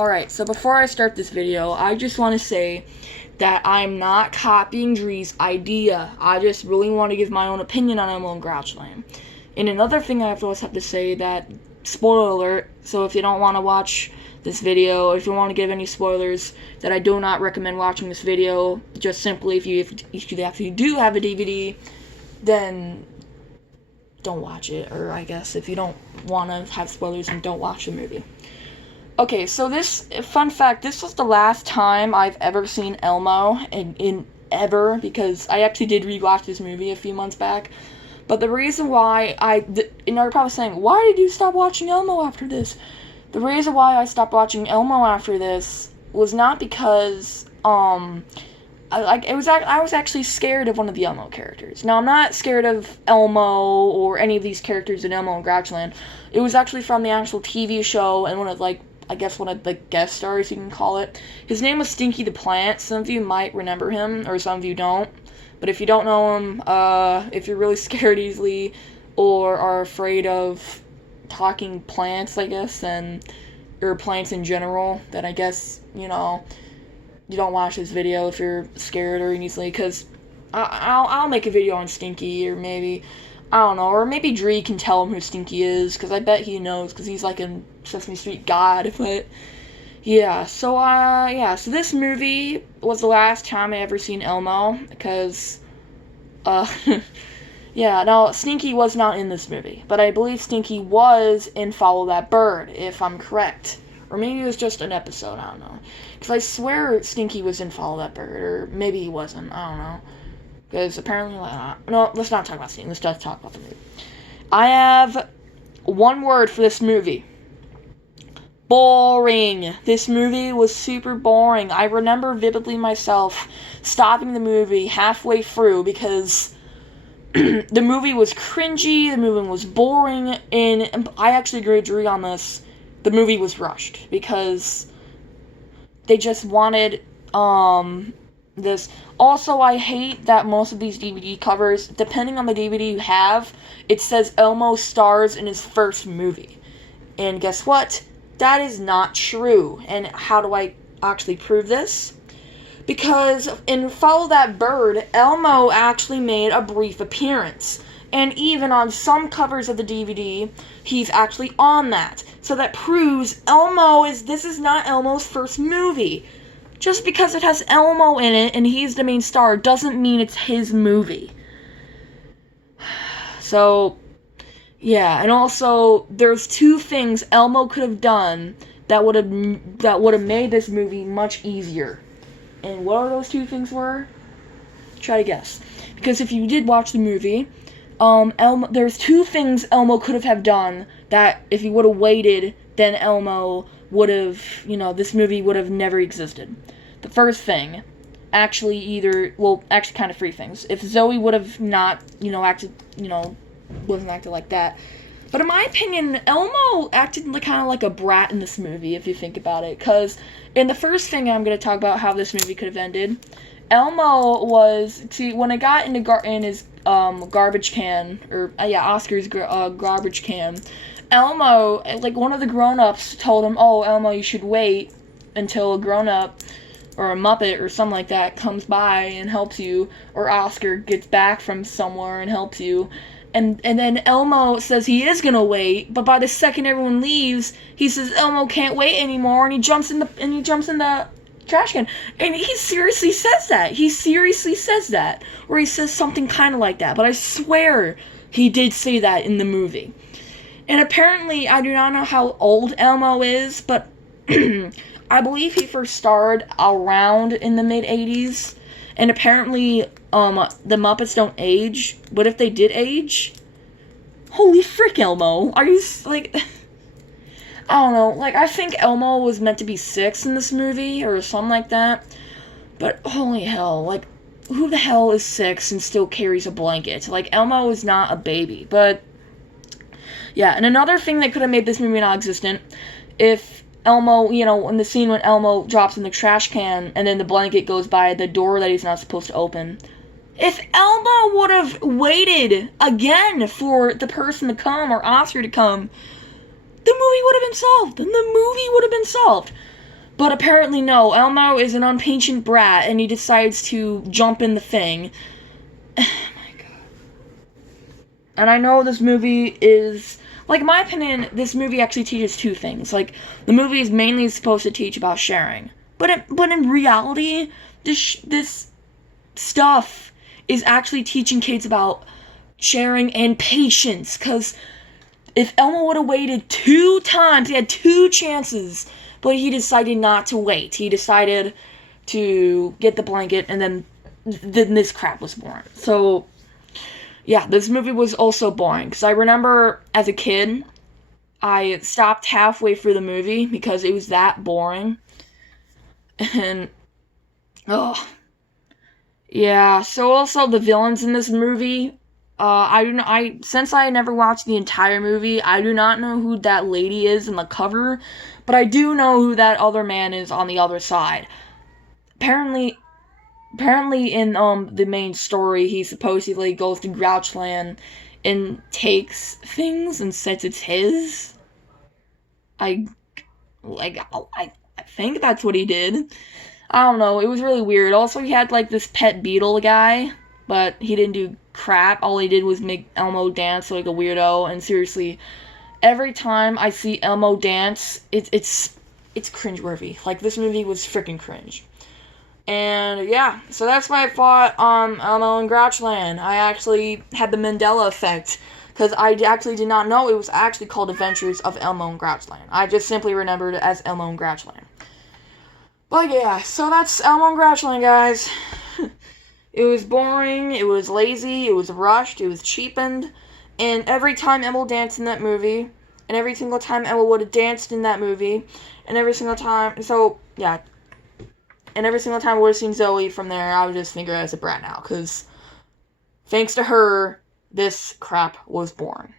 Alright, so before I start this video, I just want to say that I'm not copying Dree's idea. I just really want to give my own opinion on Elmo and Grouchland. And another thing I always have to say that, spoiler alert, so if you don't want to watch this video, or if you want to give any spoilers, that I do not recommend watching this video. Just simply, if you do have a DVD, then don't watch it. Or I guess if you don't want to have spoilers, then don't watch the movie. Okay, so fun fact, this was the last time I've ever seen Elmo, ever, because I actually did rewatch this movie a few months back. But the reason why and you're probably saying, why did you stop watching Elmo after this? The reason why I stopped watching Elmo after this was not because, I was actually scared of one of the Elmo characters. Now, I'm not scared of Elmo or any of these characters in Elmo and Grouchland. It was actually from the actual TV show, and one of the guest stars, you can call it. His name was Stinky the Plant. Some of you might remember him, or some of you don't. But if you don't know him, if you're really scared easily, or are afraid of talking plants, I guess, or plants in general, then I guess, you don't watch this video if you're scared or easily, because I'll make a video on Stinky, or maybe, I don't know, or maybe Dree can tell him who Stinky is, because I bet he knows, because he's like a Sesame Street god. But yeah, so this movie was the last time I ever seen Elmo, because yeah, now Stinky was not in this movie, but I believe Stinky was in Follow That Bird, if I'm correct. Or maybe it was just an episode, I don't know. Because I swear Stinky was in Follow That Bird, or maybe he wasn't, I don't know. Because apparently, no, let's not talk about Stinky, let's just talk about the movie. I have one word for this movie. Boring. This movie was super boring. I remember vividly myself stopping the movie halfway through because the movie was cringy, the movie was boring, and I actually agree with Dree on this. The movie was rushed because they just wanted this. Also, I hate that most of these DVD covers, depending on the DVD you have, it says Elmo stars in his first movie. And guess what? That is not true. And how do I actually prove this? Because in Follow That Bird, Elmo actually made a brief appearance. And even on some covers of the DVD, he's actually on that. So that proves this is not Elmo's first movie. Just because it has Elmo in it and he's the main star doesn't mean it's his movie. So, yeah, and also there's two things Elmo could have done that would have made this movie much easier. And what are those two things were? Try to guess. Because if you did watch the movie, there's two things Elmo could have done that if he would have waited, then Elmo would have, this movie would have never existed. The first thing, actually kind of three things. If Zoe would have not, wasn't acting like that. But in my opinion, Elmo acted kind of like a brat in this movie, if you think about it. Because in the first thing I'm going to talk about how this movie could have ended, Elmo was, when it got in his garbage can, Oscar's garbage can, Elmo, one of the grown-ups told him, oh, Elmo, you should wait until a grown-up or a Muppet or something like that comes by and helps you, or Oscar gets back from somewhere and helps you. And then Elmo says he is gonna wait, but by the second everyone leaves, he says Elmo can't wait anymore, and he jumps in the trash can. And he seriously says that. Or he says something kind of like that. But I swear he did say that in the movie. And apparently, I do not know how old Elmo is, but I believe he first starred around in the mid-'80s. And apparently, the Muppets don't age. But if they did age, holy frick, Elmo. Are you, I don't know. I think Elmo was meant to be 6 in this movie, or something like that. But holy hell, who the hell is 6 and still carries a blanket? Elmo is not a baby. But yeah, and another thing that could have made this movie non-existent, if Elmo, in the scene when Elmo drops in the trash can and then the blanket goes by the door that he's not supposed to open. If Elmo would have waited again for the person to come or Oscar to come, the movie would have been solved. But apparently no, Elmo is an impatient brat and he decides to jump in the thing. Oh my god. And I know this movie is, like, in my opinion, this movie actually teaches two things. Like, the movie is mainly supposed to teach about sharing. But in reality, this stuff is actually teaching kids about sharing and patience. Because if Elmo would have waited 2 times, he had 2 chances, but he decided not to wait. He decided to get the blanket, and then this crap was born. So, yeah, this movie was also boring. Because I remember as a kid, I stopped halfway through the movie because it was that boring. And, oh. Yeah, so also the villains in this movie, since I never watched the entire movie, I do not know who that lady is in the cover, but I do know who that other man is on the other side. Apparently in the main story, he supposedly goes to Grouchland and takes things and says it's his. I think that's what he did. I don't know, it was really weird. Also, he had, like, this pet beetle guy, but he didn't do crap. All he did was make Elmo dance like a weirdo, and seriously, every time I see Elmo dance, it's cringeworthy. Like, this movie was freaking cringe. And, yeah, so that's my thought on Elmo and Grouchland. I actually had the Mandela effect, because I actually did not know it was actually called Adventures of Elmo and Grouchland. I just simply remembered it as Elmo and Grouchland. But yeah, so that's Elmo and Grouchland, guys. It was boring, it was lazy, it was rushed, it was cheapened, and every time Elmo danced in that movie, and every single time Elmo would have danced in that movie, and every single time, so, yeah, and every single time I would have seen Zoe from there, I would just think her as a brat now, because thanks to her, this crap was born.